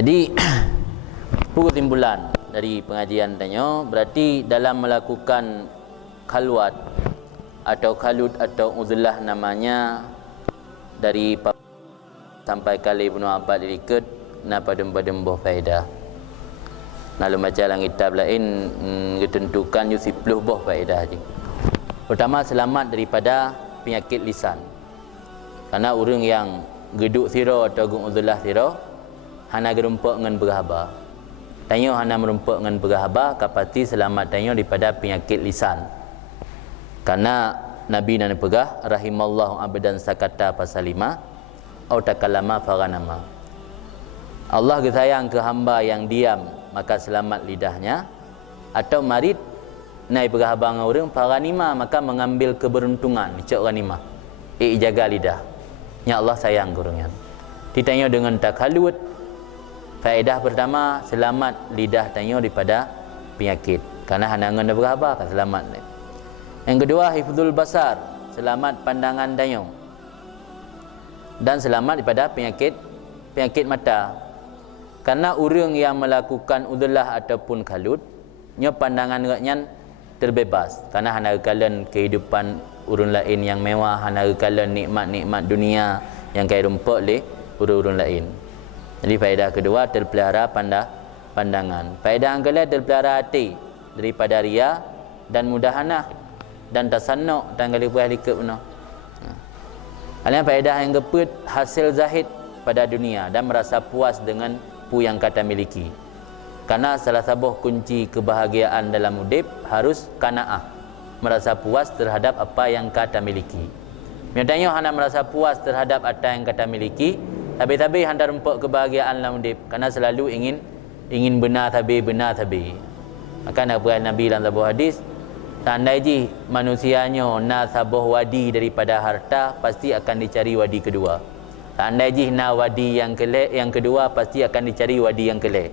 Jadi kesimpulan dari pengajian tanya, berarti dalam melakukan khalwat atau khalut atau uzlah namanya dari sampai kali Ibnu Abbas diliket na padem-padem boh faedah. Lalu baca dalam kitab lain ditentukan 10 boh faedah je. Pertama, selamat daripada penyakit lisan. Karena orang yang geduk sira atau uzlah sira hana gerumpak dengan berhaba. Tanya hana merumpak dengan berhaba, kapati selamat tanya daripada penyakit lisan. Karena Nabi nan pegah rahimallahu abdan sakata pasalima atau takallama faganama. Allah sayang ke hamba yang diam maka selamat lidahnya, atau marid naik berhaba dengan orang faganima maka mengambil keberuntungan cak ganimah. Jaga lidah. Ya Allah sayang kurangnya. Ditanya dengan takhalut. Faedah pertama, selamat lidah tanya daripada penyakit. Karena hanangan dah berapa kan selamat. Yang kedua, hifdzul basar, selamat pandangan tanya. Dan selamat daripada penyakit mata. Karena orang yang melakukan udlah ataupun khalut, nya pandangan nya terbebas. Karena hana kekalan kehidupan urun lain yang mewah, hana kekalan nikmat-nikmat dunia yang kaya rumput le urun lain. Jadi faedah kedua, terpelihara pandangan. Faedah yang kedua, terpelihara hati daripada ria dan mudahanah dan tasannu' dan kali buah likut benar. Alih faedah yang keempat, hasil zahid pada dunia dan merasa puas dengan pu yang kata miliki. Karena salah satu kunci kebahagiaan dalam hidup harus qanaah, merasa puas terhadap apa yang kata miliki. Misalnya hanya merasa puas terhadap apa yang kata miliki, tapi hendak rempak kebahagiaan dalam hidup, karena selalu ingin benar tapi. Maka Nabi dalam sebuah hadis, tandai ji manusianya na sabuh wadi daripada harta, pasti akan dicari wadi kedua. Tandai ji na wadi yang kedua, pasti akan dicari wadi yang kelek.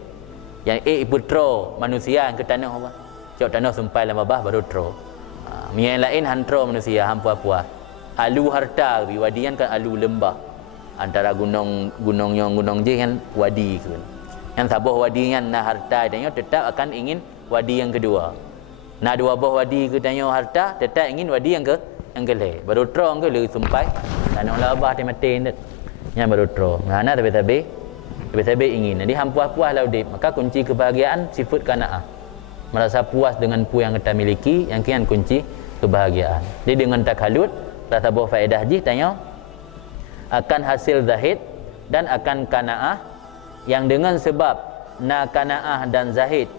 Yang putra manusia yang ke tanah apa? Cok tanah sampai lama bah baru tro. Yang lain hantro manusia hampa puas. Alu harta wadi kan alu lembah. Antara gunung je kan wadi ke. Yang sabuh wadi kan na harta tanya tetap akan ingin wadi yang kedua. Na dua buah wadi ke tanya harta tetap ingin wadi yang kelek. Baru terong ke lagi sampai tanah labah dia mati ni. Yang baru terong. Mana tapi ingin. Jadi hampa puas lah udip. Maka kunci kebahagiaan sifat qanaah. Merasa puas dengan pu yang kita miliki, yang kian kunci kebahagiaan. Jadi dengan takhalut rasa buah faedah ji tanya akan hasil zahid dan akan qanaah, yang dengan sebab na qanaah dan zahid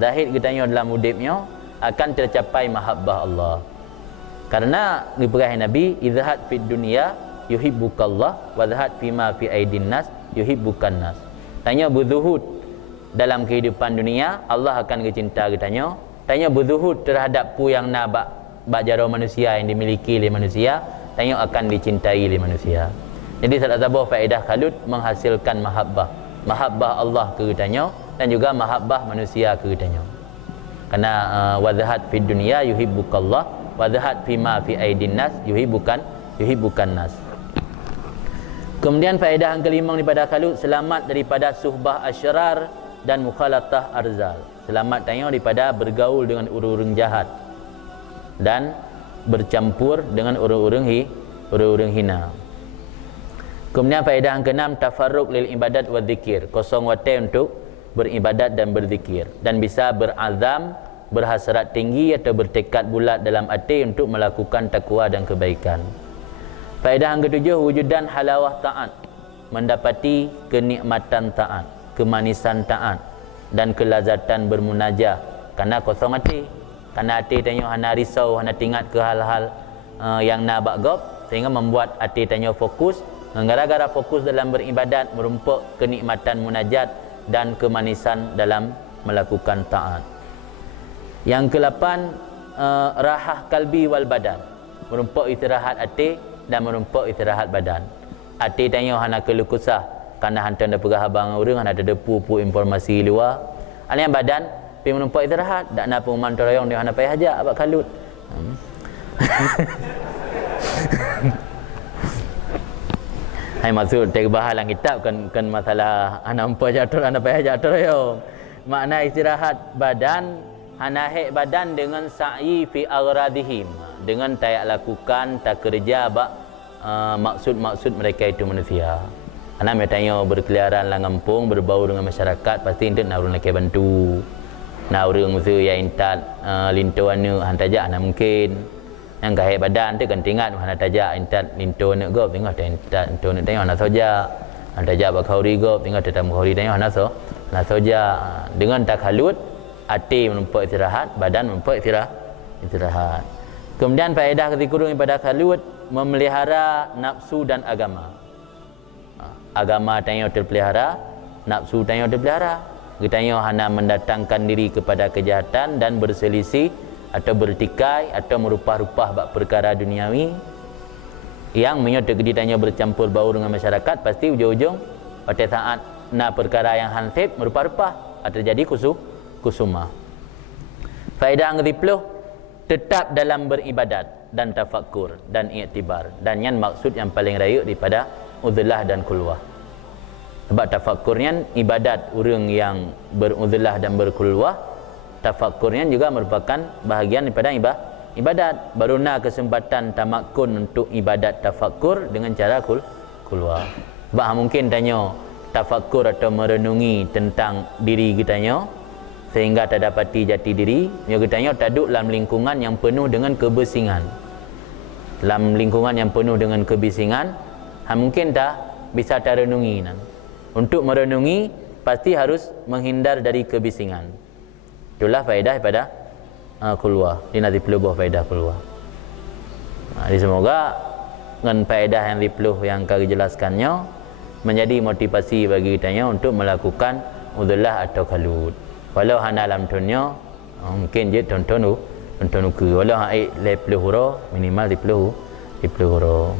katanya dalam hidupnya akan tercapai mahabbah Allah. Karena diperah Nabi, izhad fid dunya yuhibbukallah wa zahad fima fi aidin nas yuhibbukan nas. Tanya berzuhud dalam kehidupan dunia, Allah akan kecinta katanya. Tanya berzuhud terhadap pu yang na bak jara manusia yang dimiliki oleh manusia, tanya akan dicintai oleh manusia. Jadi salah satu faedah khalut menghasilkan mahabbah Allah ke katanya, dan juga mahabbah manusia ke katanya. Karena wadhad fid dunya yuhibbukallah wadhad fima fi aidin nas yuhibbukan nas. Kemudian faedah yang kelima daripada khalut, selamat daripada suhbah asyrar dan mukhalatah arzal. Selamat tanya daripada bergaul dengan orang-orang jahat dan bercampur dengan orang-orang hina. Kemudian faedah yang keenam, tafarruq lil ibadat wa dzikir, kosong waktu untuk beribadat dan berzikir, dan bisa berazam, berhasrat tinggi atau bertekad bulat dalam hati untuk melakukan takwa dan kebaikan. Faedah yang ketujuh, wujudan halawah taat, mendapati kenikmatan taat, kemanisan taat dan kelazatan bermunajah. Karena kosong hati, karena hati tanya hana risau, hana tingat ke hal-hal yang nak bagop, sehingga membuat hati tanya fokus. Gara-gara fokus dalam beribadat, merumpuk kenikmatan munajat dan kemanisan dalam melakukan taat. Yang ke-8, rahah kalbi wal badan, merumpuk istirahat hati dan merumpuk istirahat badan. Hati tanya hana kelukusah, karena hantar dah pegah abang orang, hana ada depu informasi luar. Yang badan pergi menumpuk istirahat, tak nak pengumuman terayong dia hana payah hajak abak kalut. Hai maksud terbahas dalam kitab kan masalah anak empat jatuh anak payah jatuh yo. Makna istirahat badan hanahek badan dengan sa'i fi aghradihim, dengan tak lakukan tak kerja maksud-maksud mereka itu manusia. Anak mai tanya berkeliaran lang kampung berbau dengan masyarakat pasti intet nak urang laki bantu. Nak urang musuh yang intat linto anu hantajak anak mungkin. Yang gahek badan tu kan tingat hana tajak intat linto nak go tengok tak intat linto nak tengok nak soja. Hantajak bakhauri go tengok tak bakhauri tengok nak soja. Dengan takhalut hati menumpak istirahat, badan menumpak istirahat. Kemudian faedah kezikurun pada khalut memelihara nafsu dan agama. Agama tanya terpelihara, nafsu tanya terpelihara. Kita tanya hana mendatangkan diri kepada kejahatan dan berselisih atau bertikai atau merupah-rupah bab perkara duniawi yang menyota ditanya bercampur baur dengan masyarakat, pasti ujung-ujung pada saat nak perkara yang hansip merupah-rupah atau terjadi kusuma. Faedah yang ke-10, tetap dalam beribadat dan tafakkur dan iktibar, dan yang maksud yang paling raya daripada uzlah dan kulwah. Sebab tafakkurnya ibadat orang yang beruzlah dan berkulwah, tafakkurnya juga merupakan bahagian daripada ibadat. Barulah kesempatan tamakun untuk ibadat tafakkur dengan cara kulwah. Sebab mungkin tanya tafakkur atau merenungi tentang diri kitanya sehingga tak dapati jati diri, yang kitanya tak duduk dalam lingkungan yang penuh dengan kebisingan. Dalam lingkungan yang penuh dengan kebisingan, mungkin tak bisa terenungi. Untuk merenungi pasti harus menghindar dari kebisingan. Itulah faedah pada kulwah. Ini nanti perlu buah faedah kulwah. Jadi semoga dengan faedah yang dipluh yang kami jelaskannya menjadi motivasi bagi kitanya untuk melakukan uzlah atau khalut. Walau hana dalam dunia mungkin je tonton ke. Walau hai le 10 huruf minimal 10 huruf.